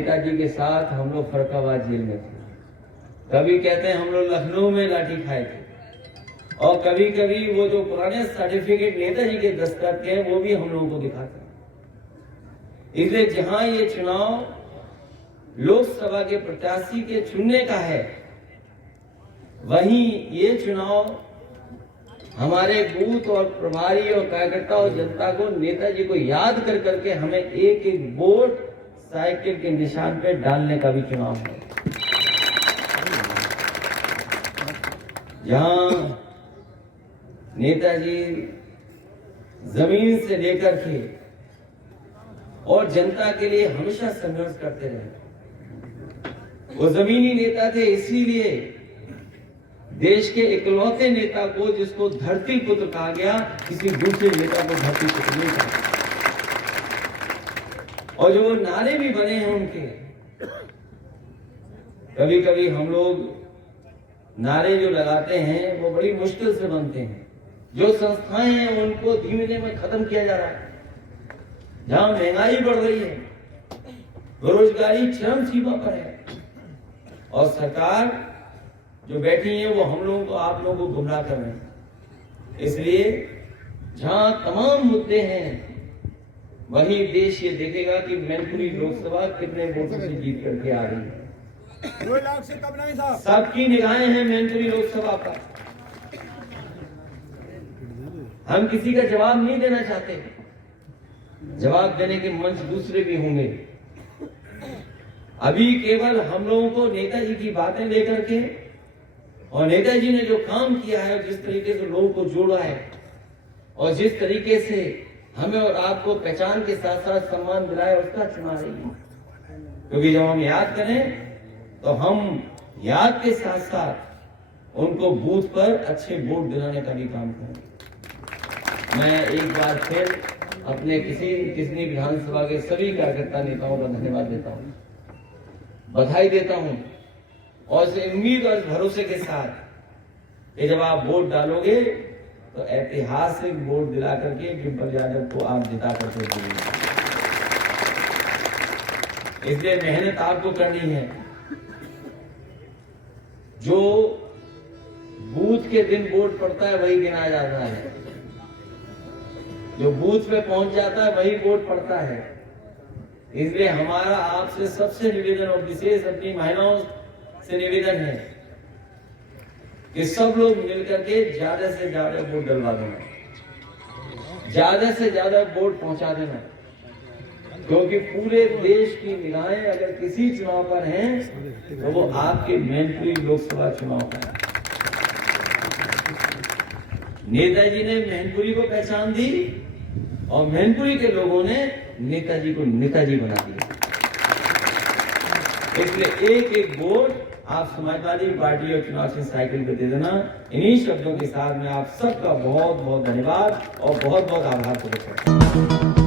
नेताजी के साथ हम लोग फरक्काबाद जेल में थे, कभी कहते हैं हम लोग लखनऊ में लाठी खाए थे, और कभी कभी वो जो पुराने सर्टिफिकेट नेताजी के दस्तखत के हैं वो भी हम लोगों को दिखाते हैं। इसलिए जहां ये चुनाव लोकसभा के प्रत्याशी के चुनने का है, वहीं ये चुनाव हमारे बूथ और प्रभारी और कार्यकर्ता और जनता को नेताजी को याद कर करके हमें एक एक वोट साइकिल के निशान पे डालने का भी चुनाव है। जहां नेताजी जमीन से लेकर के और जनता के लिए हमेशा संघर्ष करते रहे। वो जमीनी नेता थे, इसीलिए देश के इकलौते नेता को जिसको धरती पुत्र कहा गया, किसी दूसरे नेता को धरती पुत्र नहीं कहा। और जो वो नारे भी बने हैं उनके, कभी कभी हम लोग नारे जो लगाते हैं वो बड़ी मुश्किल से बनते हैं। जो संस्थाएं हैं उनको धीमे धीमे खत्म किया जा रहा है। जहां महंगाई बढ़ रही है, बेरोजगारी चरम सीमा पर है, और सरकार जो बैठी है वो हम लोगों को, आप लोगों को गुमराह कर रहे हैं। इसलिए जहां तमाम मुद्दे हैं, वही देश ये देखेगा कि मैनपुरी लोकसभा कितने वोटों से जीत करके आ रही है। 2 लाख से कम नहीं साहब। सबकी निगाहें हैं मैनपुरी लोकसभा पर। हम किसी का जवाब नहीं देना चाहते, जवाब देने के मंच दूसरे भी होंगे। अभी केवल हम लोगों को नेताजी की बातें लेकर के और नेताजी ने जो काम किया है, जिस तरीके से लोगों को जोड़ा है, और जिस तरीके से हमें और आपको पहचान के साथ साथ सम्मान दिलाया, उसका चुनाव है। क्योंकि जब हम याद करें तो हम याद के साथ साथ उनको बूथ पर अच्छे वोट दिलाने का भी काम करें। मैं एक बार फिर अपने किसी विधानसभा के सभी कार्यकर्ता नेताओं का धन्यवाद देता हूं, बधाई देता हूं, और इस उम्मीद और भरोसे के साथ कि जब आप वोट डालोगे तो ऐतिहासिक वोट दिला करके डिम्पल यादव को आप जिता करके देंगे। इसलिए मेहनत आपको करनी है। जो बूथ के दिन वोट पड़ता है वही गिना जाता है, जो बूथ पे पहुंच जाता है वही वोट पड़ता है। इसलिए हमारा आपसे सबसे निवेदन, और विशेष अपनी महिलाओं से निवेदन है कि सब लोग मिलकर के ज्यादा से ज्यादा वोट डलवा देना, ज्यादा से ज्यादा वोट पहुंचा देना। क्योंकि पूरे देश की निगाहें अगर किसी चुनाव पर हैं तो वो आपके मैनपुरी लोकसभा चुनाव पर है। नेताजी ने मैनपुरी को पहचान दी और मैनपुरी के लोगों ने नेताजी को नेताजी बना दिया। इसलिए एक एक वोट आप समाजवादी पार्टी और चुनाव की साइकिल पे दे देना। इन्हीं शब्दों के साथ मैं आप सबका बहुत बहुत धन्यवाद और बहुत बहुत आभार प्रकट करता हूं।